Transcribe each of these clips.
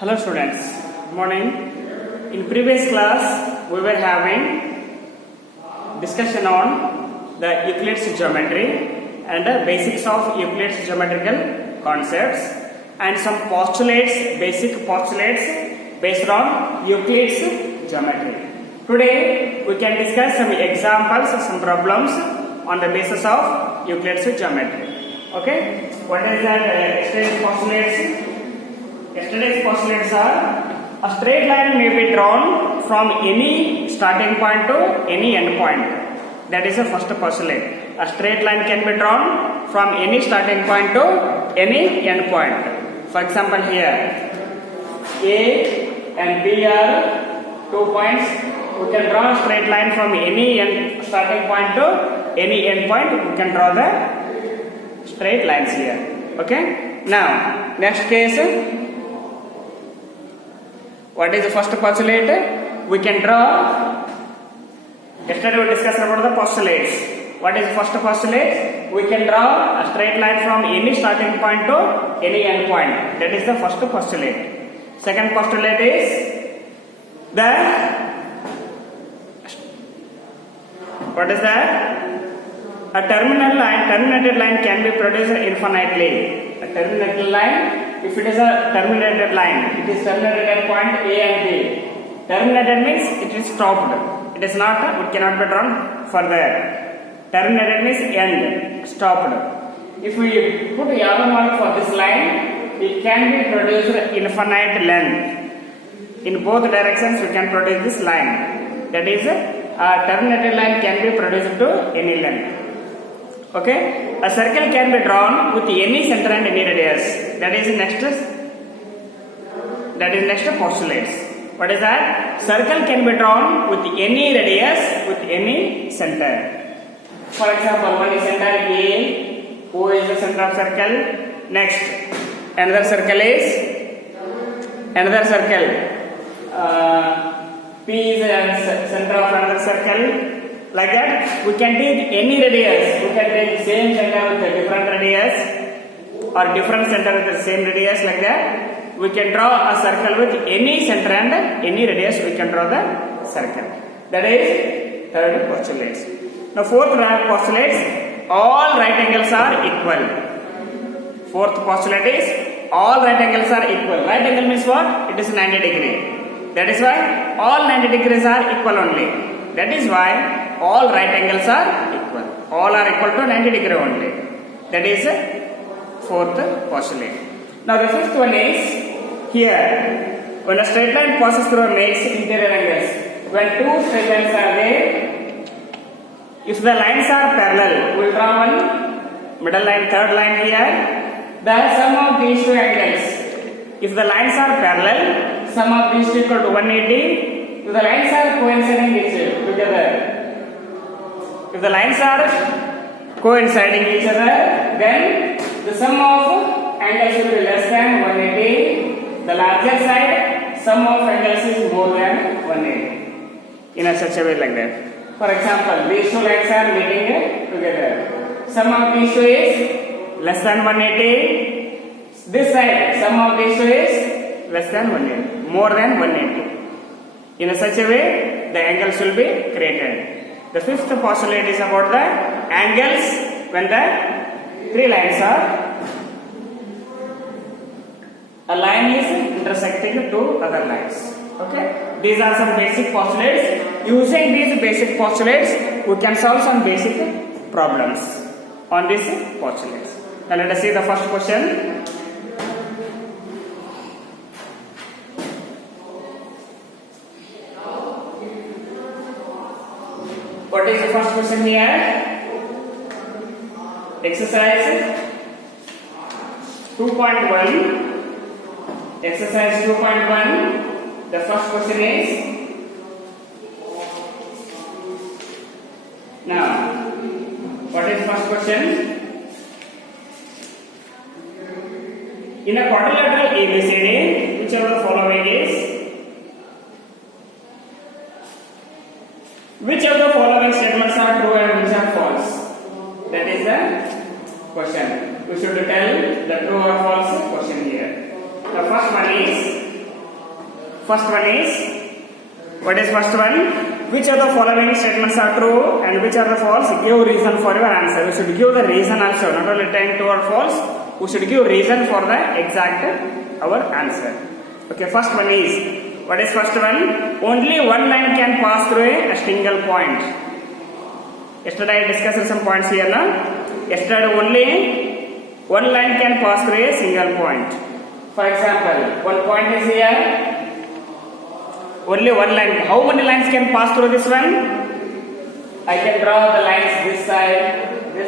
Hello students, good morning. In previous class we were having discussion on the Euclid's geometry and the basics of Euclid's geometrical concepts and some postulates, basic postulates based on Euclid's geometry. Today we can discuss some examples, some problems on the basis of Euclid's geometry. Okay, what is that yesterday's postulates? Yesterday's postulates are a straight line may be drawn from any starting point to any end point. That is the first postulate. A straight line can be drawn from any starting point to any end point. For example, here A and B are 2 points. We can draw a straight line from any starting point to any end point. We can draw the straight lines here. Okay. Now, next case. What is the first postulate? We can draw. Yesterday we discussed about the postulates. What is the first postulate? We can draw a straight line from any starting point to any end point. That is the first postulate. Second postulate is the what is that? A terminated line can be produced infinitely. A terminated line. If it is a terminated line, it is terminated at point A and B. Terminated means it is stopped. It is not, it cannot be drawn further. Terminated means end, stopped. If we put arrow mark for this line, it can be produced infinite length. In both directions, we can produce this line. That is, a terminated line can be produced to any length. Okay, a circle can be drawn with any center and any radius. That is next postulates. What is that? Circle can be drawn with any radius, with any center. For example, one is center A, O is the center of circle. Next, another circle is P is the center of another circle. Like that, we can take any radius. We can take same center with a different radius or different center with the same radius. Like that, we can draw a circle with any center and any radius. We can draw the circle. That is third postulate. Now fourth postulate: all right angles are equal. Fourth postulate is all right angles are equal. Right angle means what? It is 90 degree. That is why all 90 degrees are equal only. That is why all right angles are equal. All are equal to 90 degree only. That is fourth postulate. Now the fifth one is here. When a straight line passes through a makes interior angles. When two straight lines are there, if the lines are parallel, we will draw one middle line, third line here. The sum of these two angles. If the lines are parallel, sum of these two equal to 180. If the lines are coinciding together. If the lines are coinciding each other, then the sum of angles will be less than 180. The larger side, sum of angles is more than 180. In a such a way like that. For example, these two lines are meeting together. Sum of these two is less than 180. This side, sum of these two is less than 180. More than 180. In a such a way, the angles will be created. The fifth postulate is about the angles when the three lines are, a line is intersecting two other lines. Okay, these are some basic postulates. Using these basic postulates, we can solve some basic problems on these postulates. Now let us see the first question. What is the first question here? Exercise 2.1. Exercise 2.1. The first question is, now, what is the first question? In a quadrilateral ABCD, which of the following is? Which of the following statements are true and which are false? That is the question. We should tell the true or false question here. The first one is First one is, what is first one? Which of the following statements are true and which are the false? Give reason for your answer. We should give the reason also, not only telling true or false. We should give reason for the exact our answer. Okay, first one is, what is first one? Only one line can pass through a single point. Yesterday I discussed some points here. No? Yesterday only one line can pass through a single point. For example, one point is here. Only one line. How many lines can pass through this one? I can draw the lines this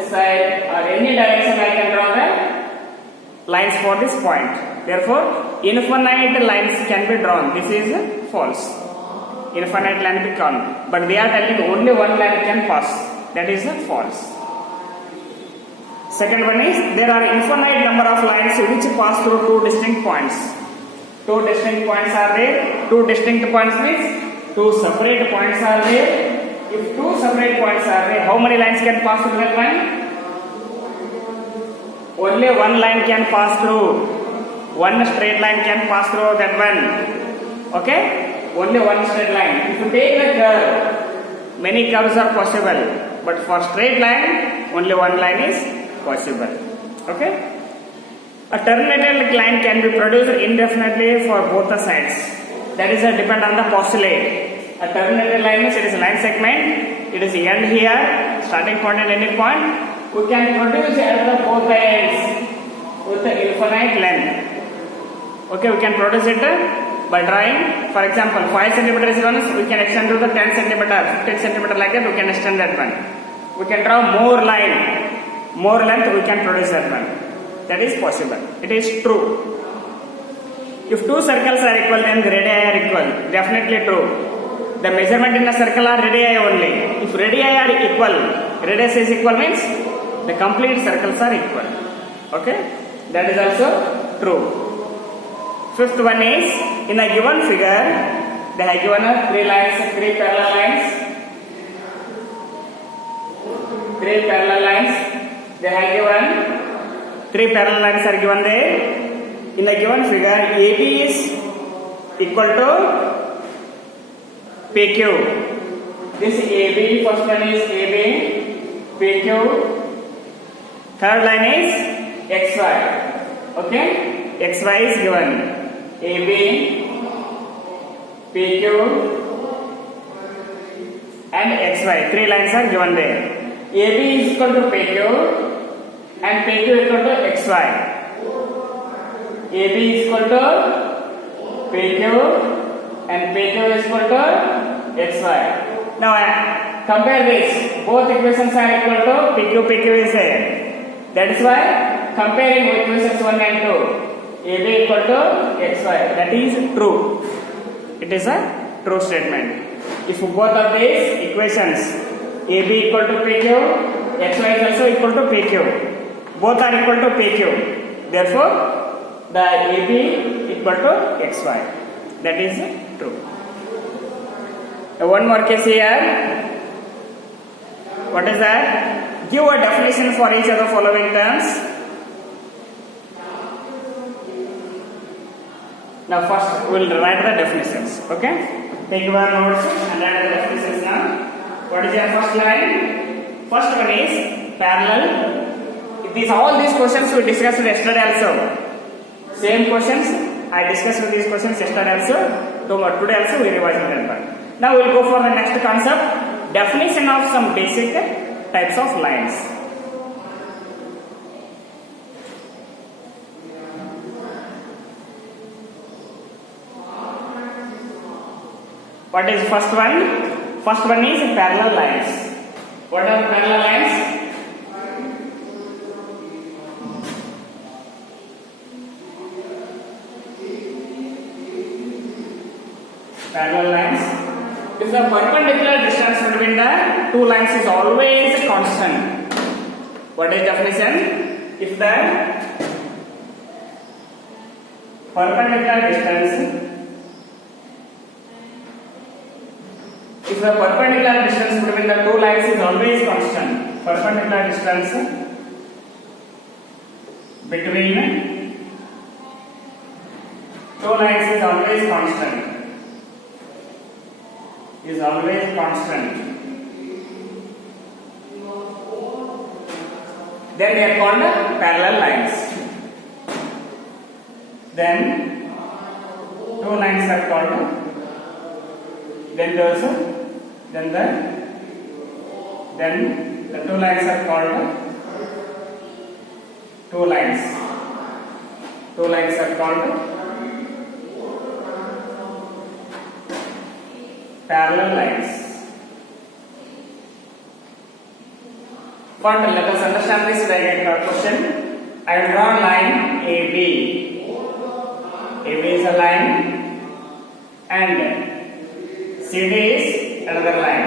side, or any direction I can draw the lines for this point. Therefore, infinite lines can be drawn. This is false. Infinite line be drawn. But they are telling only one line can pass. That is false. Second one is, there are infinite number of lines which pass through two distinct points. Two distinct points are there. Two distinct points means two separate points are there. If two separate points are there, how many lines can pass through that line? Only one line can pass through. One straight line can pass through that one. Okay? Only one straight line. If you take a curve, many curves are possible. But for straight line, only one line is possible. Okay? A terminated line can be produced indefinitely for both the sides. That is depend on the postulate. A terminated line means it is a line segment. It is end here, starting point and ending point. We can produce at the both ends with the infinite length. Okay, we can produce it by drawing. For example, 5 cm is one, we can extend to the 10 cm, 15 cm like that. We can extend that one. We can draw more line, more length. We can produce that one. That is possible. It is true. If two circles are equal, then the radii are equal. Definitely true. The measurement in a circle are radii only. If radii are equal, radius is equal means the complete circles are equal. Okay? That is also true. Fifth one is, in a given figure, they have given us three parallel lines. Three parallel lines. They have given three parallel lines are given there. In a given figure, AB is equal to PQ. This AB, first one is AB, PQ. Third line is XY. Okay? XY is given. AB, PQ, and XY. Three lines are given there. AB is equal to PQ. And PQ is equal to XY. AB is equal to PQ and PQ is equal to XY. Now compare this. Both equations are equal to PQ is there. That is why comparing equations 1 and 2, AB equal to XY. That is true. It is a true statement. If both of these equations, AB equal to PQ, XY is also equal to PQ. Both are equal to PQ. Therefore, the AB equal to XY. That is true. One more case here. What is that? Give a definition for each of the following terms. Now first we will write the definitions. Okay? Take your notes and write the definitions now. What is your first line? First one is parallel. All these questions we discussed yesterday also. Same questions I discussed with these questions yesterday also. Today also we revised that one. Now we will go for the next concept. Definition of some basic types of lines. What is first one? First one is parallel lines. What are parallel lines? Parallel lines. If the perpendicular distance between the two lines is always constant. What is definition? If the perpendicular distance, if the perpendicular distance between the two lines is always constant, perpendicular distance between two lines is always constant. is always constant. Then they are called parallel lines. Then two lines are called. Then the two lines are called two lines. Two lines are called parallel lines. First, let us understand this question. I will draw a line AB. AB is a line and CD is another line.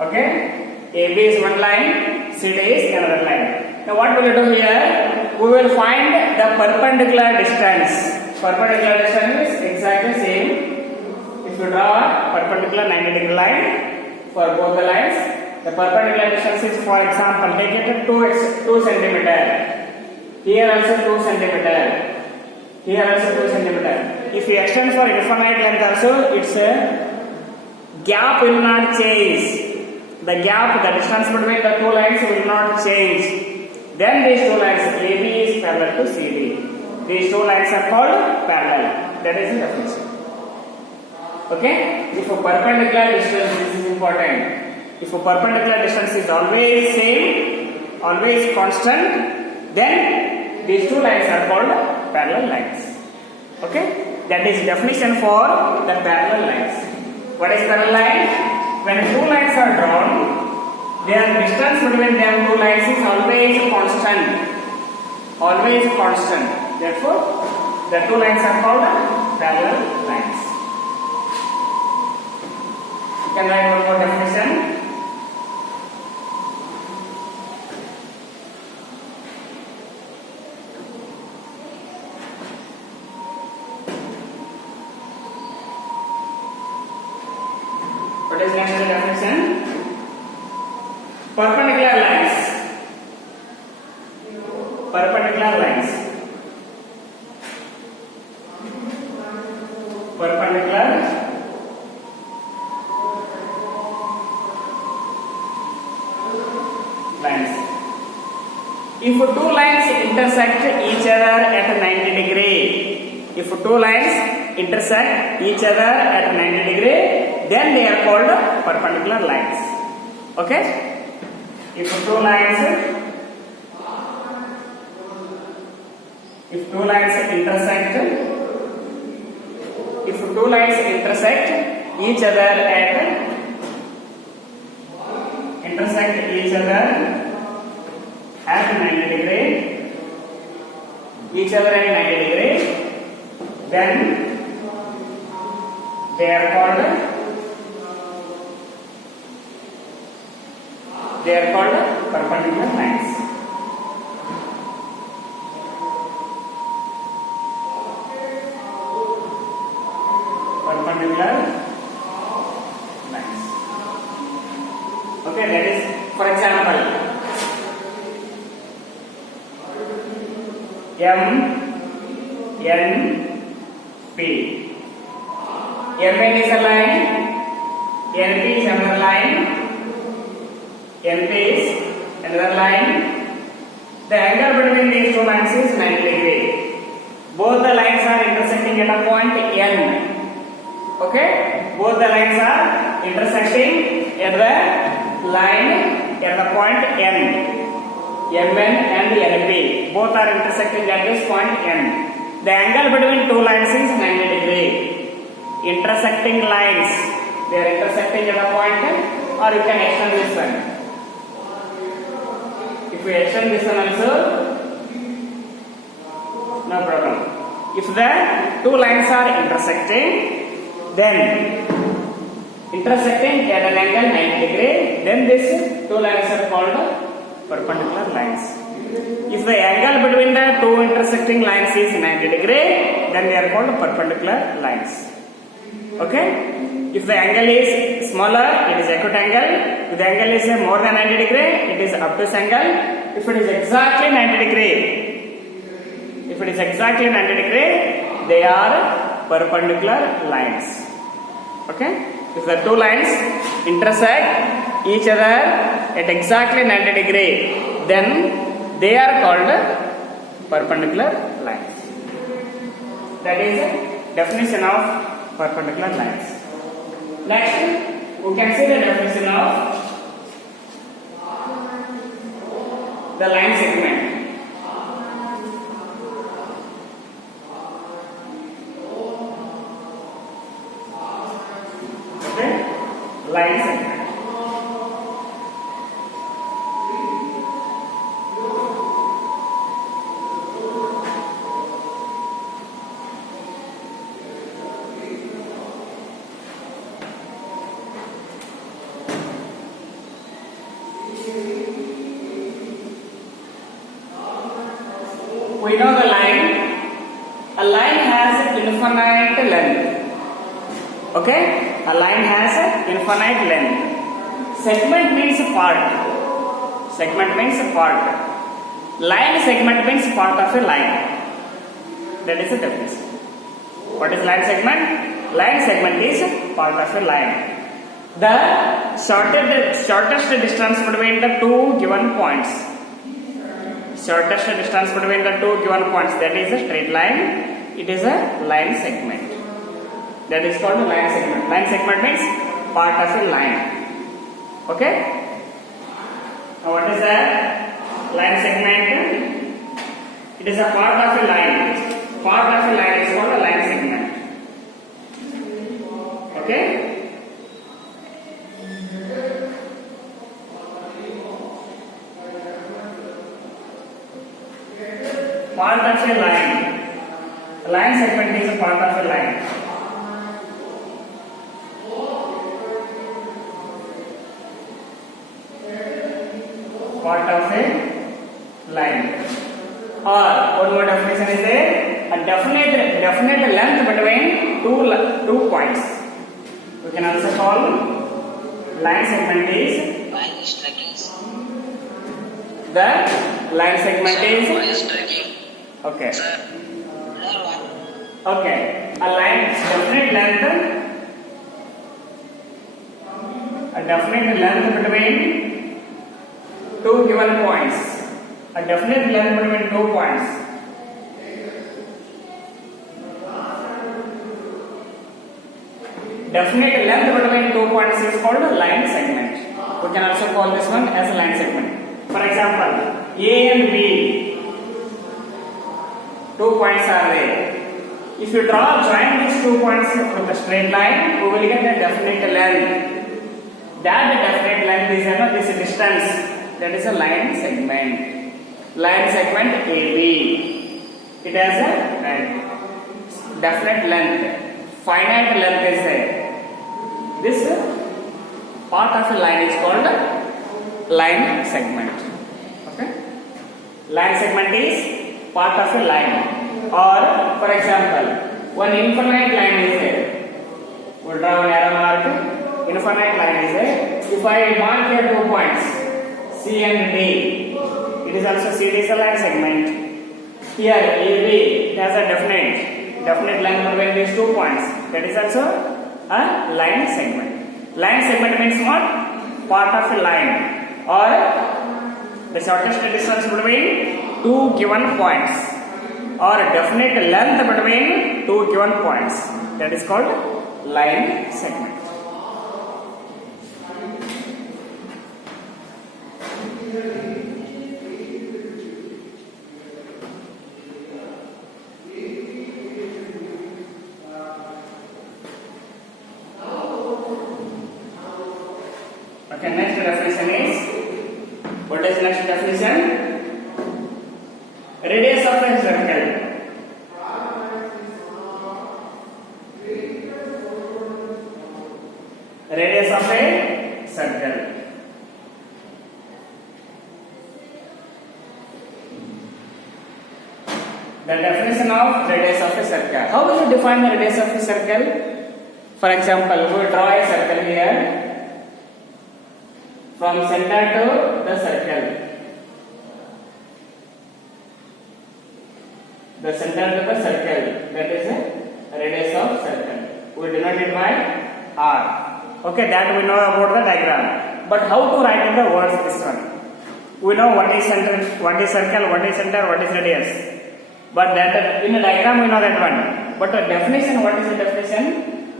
Okay? AB is one line, CD is another line. Now what will we do here? We will find the perpendicular distance. Perpendicular distance is exactly same. If you draw a perpendicular 90-degree line for both the lines, the perpendicular distance is, for example, take it to 2 centimeter. Here also 2 centimeter. Here also 2 centimeter. If you extend for infinite length also, its gap will not change. The gap, the distance between the two lines will not change. Then these two lines, AB is parallel to CD. These two lines are called parallel. That is the definition. Okay? If a perpendicular distance, this is important. If a perpendicular distance is always same, always constant, then these two lines are called parallel lines. Okay? That is definition for the parallel lines. What is parallel line? When two lines are drawn, their distance between them two lines is always constant. Always constant. Therefore, the two lines are called parallel lines. You can write one more definition. What is next definition? Perpendicular lines. Perpendicular lines. Perpendicular lines. If two lines intersect each other at 90 degree, if two lines intersect each other at 90 degree, then they are called perpendicular lines. Okay? If two lines intersect each other at 90 degree, then they are called perpendicular lines. Perpendicular lines. Okay, that is, for example, MNP. MN is a line, NP is another line, NP is another line. The angle between these two lines is 90 degree. Both the lines are intersecting at a point N. Okay? Both the lines are intersecting at the line at the point N. MN and NP. Both are intersecting at this point N. The angle between two lines is 90 degree. Intersecting lines, they are intersecting at a point N, or you can extend this one. If we extend this one also, no problem. If the two lines are intersecting, then intersecting at an angle 90 degree, then these two lines are called perpendicular lines. If the angle between the two intersecting lines is 90 degree, then they are called perpendicular lines. Okay? If the angle is smaller, it is acute angle. If the angle is more than 90 degree, it is obtuse angle. If it is exactly 90 degree, they are perpendicular lines. Okay? If the two lines intersect each other at exactly 90 degree, then they are called perpendicular lines. That is the definition of perpendicular lines. Next, we can see the definition of the line segment. Okay, line segment. We know the line. A line has infinite length. Okay, a line has infinite length. Segment means part. Segment means part. Line segment means part of a line. That is the definition. What is line segment? Line segment is part of a line. The shortest distance between the two given points. Shortest distance between the two given points, that is a straight line. It is a line segment. That is called a line segment. Line segment means part of a line. Okay. Now what is that? Line segment. It is a part of a line. Part of a line is called a line segment. Okay. Part of a line. A line segment is a part of a line. Part of a line. Or one more definition is there. A definite length between two points. We can also call line segment is the line segment is okay. Okay, a line definite length between two given points. A definite length between 2 points. Definite length between 2 points is called a line segment. We can also call this one as a line segment. For example, A and B, 2 points are there. If you join these 2 points with a straight line, we will get a definite length. That definite length is this distance. That is a line segment. Line segment AB. It has a definite length. Finite length is there. This part of a line is called line segment. Okay. Line segment is part of a line. Or for example, one infinite line is there. We'll draw an arrow mark. Infinite line is there. If I mark here 2 points, C and D, it is also CD is a line segment. Here AB has a definite length between these 2 points. That is also a line segment. Line segment means what? Part of a line, or the shortest distance between 2 given points, or a definite length between 2 given points. That is called line segment. Okay, next definition is, what is next definition? Radius of a circle. Radius of a circle. The definition of radius of a circle. How will you define the radius of a circle? For example, we will draw a circle here. From center to the circle. The center to the circle. That is a radius of circle. We denote it by R. Okay, that we know about the diagram. But how to write in the words this one? We know what is center, what is circle, what is center, what is radius. But that in the diagram we know that one. But the definition, what is the definition?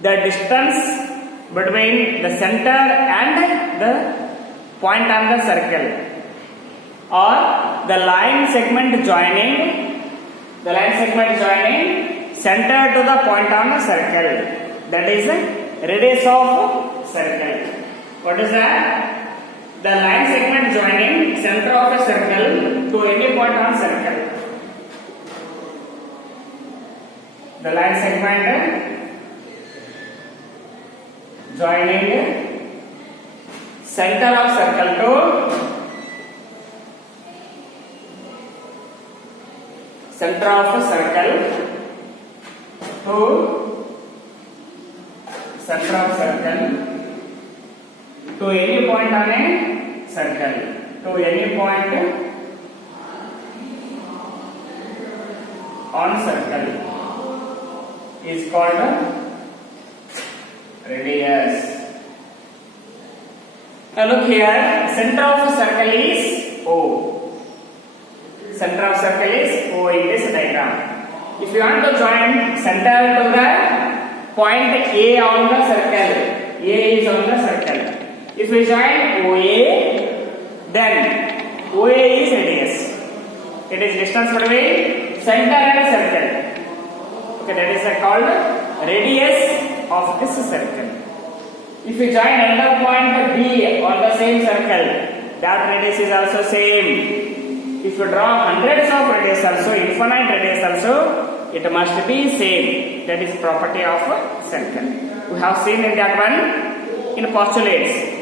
The distance between the center and the point on the circle, or the line segment joining center to the point on the circle. That is radius of circle. What is that? The line segment joining center of a circle to any point on circle. The line segment joining center of circle to center of a circle to center of circle to any point on a circle, to any point on circle is called radius. Now look here, center of a circle is O. Center of circle is O in this diagram. If you want to join center to the point A on the circle, A is on the circle. If we join OA, then OA is radius. It is distance between center and circle. Okay, that is called radius of this circle. If we join another point B on the same circle, that radius is also same. If you draw hundreds of radius also, infinite radius also, it must be same. That is property of circle. We have seen in that one in postulates.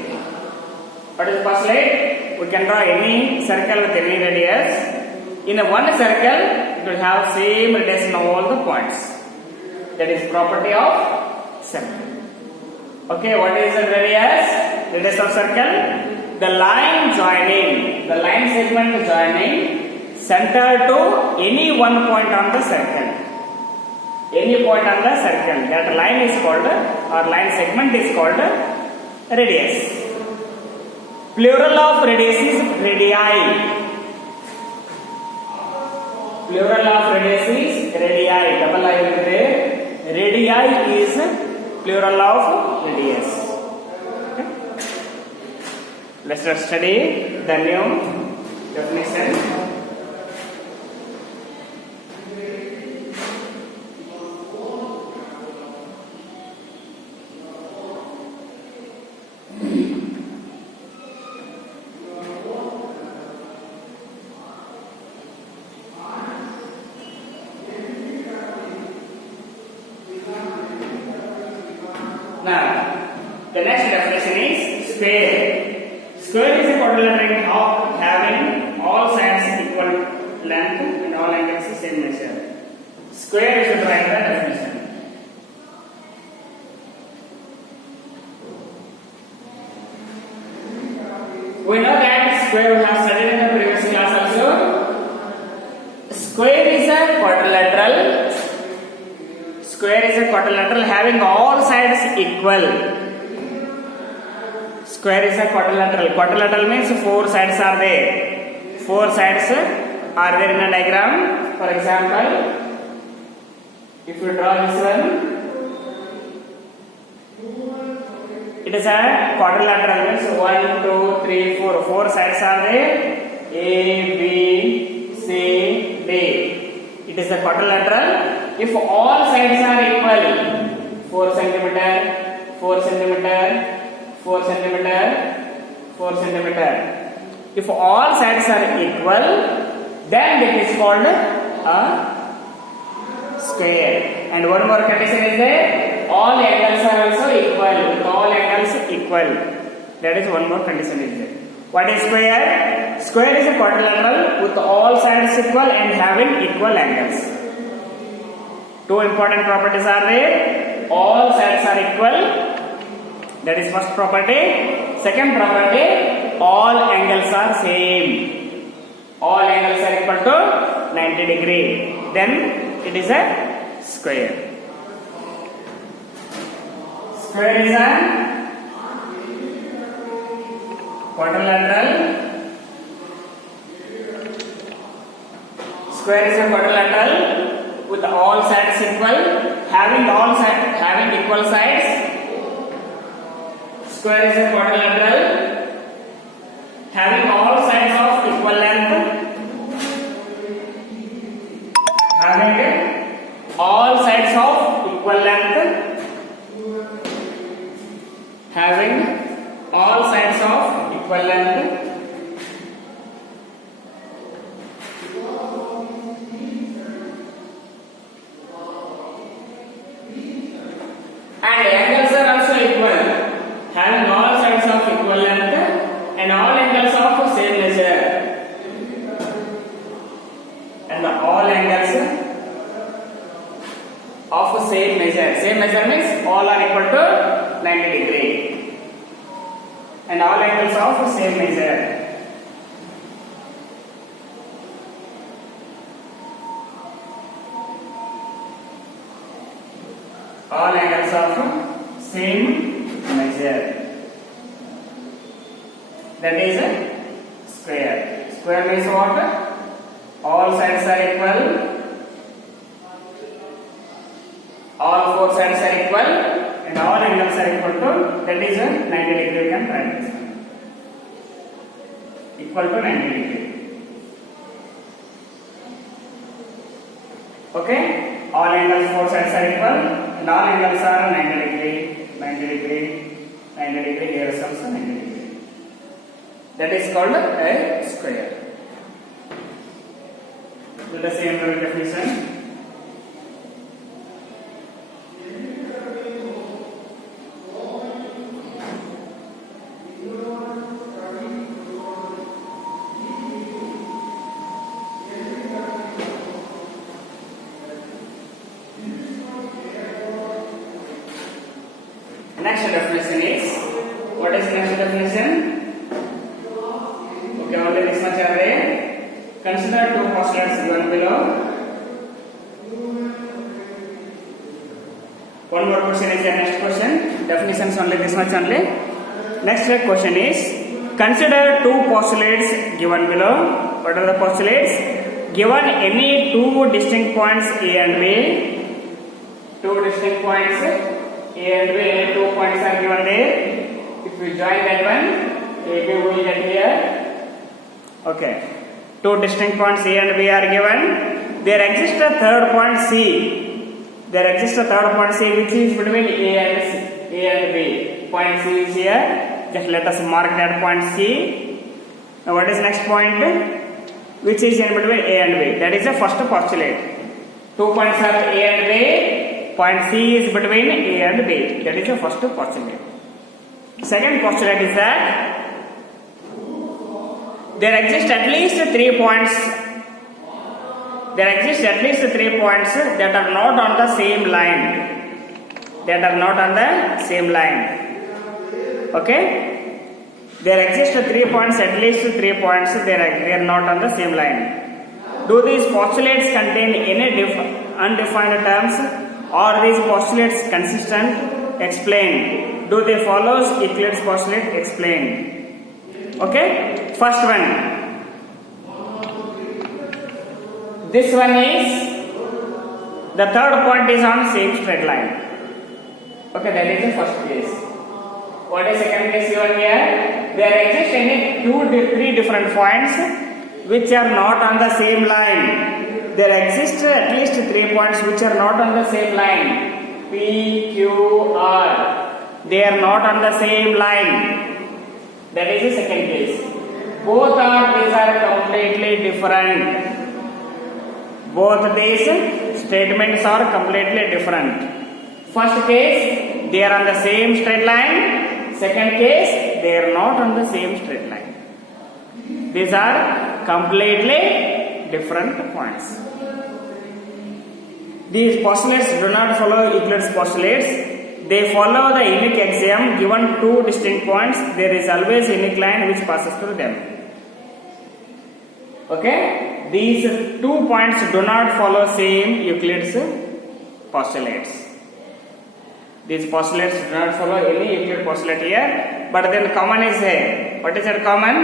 What is postulate? We can draw any circle with any radius. In one circle, it will have same radius in all the points. That is property of circle. Okay, what is the radius? Radius of circle? The line segment joining center to any one point on the circle. Any point on the circle. That line is called, or line segment is called radius. Plural of radius is radii. Plural of radius is radii. Double I will be there. Radii is plural of radius. Okay. Let's study the new definition. Now, the next definition is square. Square is a quadrilateral having all sides equal length and all angles the same measure. Square is the right definition. We know that square we have studied in the previous class also. Square is a quadrilateral. Square is a quadrilateral having all sides equal. Square is a quadrilateral. Quadrilateral means four sides are there. Four sides are there in a diagram. For example, if you draw this one, it is a quadrilateral means 1, 2, 3, 4. Four sides are there. A, B, C, D. It is a quadrilateral. If all sides are equal, 4 centimeter, 4 centimeter, 4 centimeter, 4 centimeter. If all sides are equal, then it is called a square. And one more condition is that all angles are also equal. All angles equal. That is one more condition is there. What is square? Square is a quadrilateral with all sides equal and having equal angles. Two important properties are there. All sides are equal. That is first property. Second property, all angles are same. All angles are equal to 90 degree. Then it is a square. Square is a quadrilateral. Square is a quadrilateral with all sides equal, having equal sides. Square is a quadrilateral having all sides of equal length. Having all sides of equal length. Having all sides of equal length. And angles are also equal, having all sides of equal length and all angles of same measure. And all angles of same measure. Same measure means all are equal to 90 degree. And all angles of same measure. All angles of same measure. That is a square. Square means what? All sides are equal. All four sides are equal and all angles are equal to, that is a 90 degree. You can write this. Equal to 90 degree. Okay? All angles, four sides are equal and all angles are 90 degree, 90 degree, 90 degree, here is also 90 degree. That is called a square. Let us see another definition. Next definition is, what is next definition? Okay, only this much are there. Consider two postulates given below. One more question is the next question. Definitions only this much only. Next question is, consider two postulates given below. What are the postulates? Given any two distinct points A and B. Two distinct points A and B, 2 points are given there. If we join that one, AB will get here. Okay. Two distinct points A and B are given. There exists a third point C. There exists a third point C which is between A and B. Point C is here. Just let us mark that point C. Now what is next point? Which is in between A and B. That is the first postulate. 2 points are A and B. Point C is between A and B. That is the first postulate. Second postulate is that there exist at least 3 points. There exist at least 3 points that are not on the same line. That are not on the same line. Okay? There exist 3 points, at least 3 points. They are not on the same line. Do these postulates contain any undefined terms? Are these postulates consistent? Explain. Do they follow Euclid's postulate? Explain. Okay? First one. This one is, the third point is on same straight line. Okay, that is the first case. What is second case given here? There exist any 3 different points which are not on the same line. There exist at least 3 points which are not on the same line. P, Q, R. They are not on the same line. That is the second case. Both these are completely different. Both these statements are completely different. First case, they are on the same straight line. Second case, they are not on the same straight line. These are completely different points. These postulates do not follow Euclid's postulates. They follow the unique axiom. Given 2 distinct points, there is always a unique line which passes through them. Okay? These 2 points do not follow same Euclid's postulates. These postulates do not follow any Euclid postulate here, but then common is there. What is that common?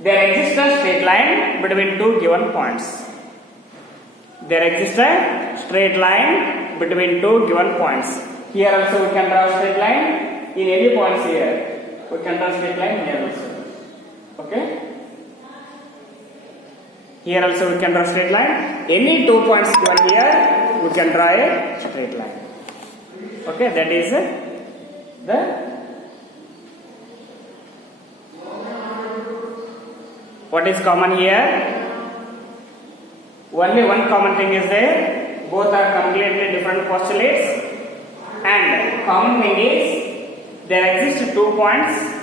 There exists a straight line between two given points. There exists a straight line between two given points. Here also we can draw a straight line in any points here. We can draw a straight line here also. Okay? Here also we can draw a straight line. Any 2 points given here, we can draw a straight line. Okay, that is the what is common here? Only one common thing is there. Both are completely different postulates, and common thing is there exist 2 points.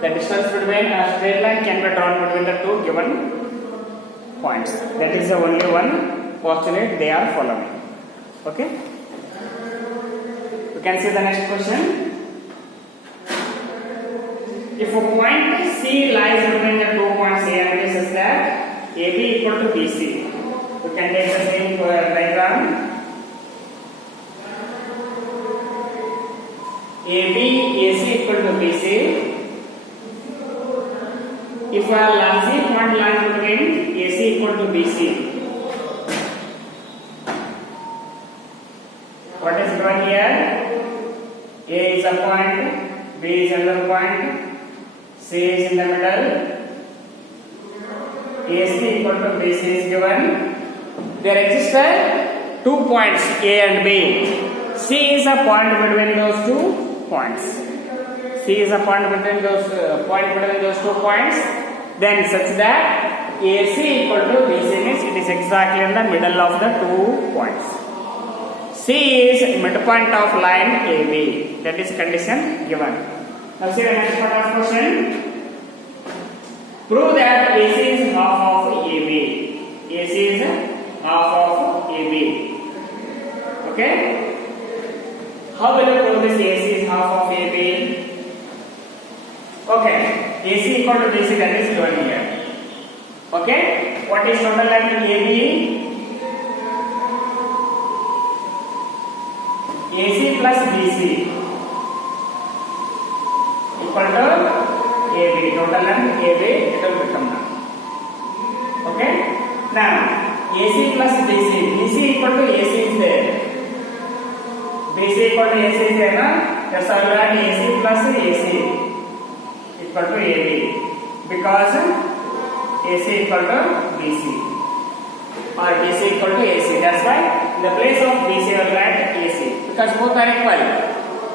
The distance between a straight line can be drawn between the two given points. That is the only one postulate they are following. Okay. You can see the next question. If a point C lies between the 2 points A and B such that AB equal to BC, you can take the same diagram. AB AC equal to BC. If a C point lies between AC equal to BC, what is going here? A is a point, B is another point, C is in the middle, AC equal to BC is given. There exist 2 points A and B. C is a point between those 2 points. C is a point between those 2 points. Then such that AC equal to BC means it is exactly in the middle of the 2 points. C is midpoint of line AB. That is condition given. Now see the next part of question. Prove that AC is half of AB. AC is half of AB. Okay? How will you prove this AC is half of AB? Okay. AC equal to BC, that is given here. Okay? What is total length in AB? AC plus BC equal to AB. Total length AB, it will become now. Okay? Now, AC plus BC. BC equal to AC is there. BC equal to AC is there, na? That's all right. AC plus AC equal to AB. Because AC equal to BC. Or BC equal to AC. That's why in the place of BC we will write AC. Because both are equal.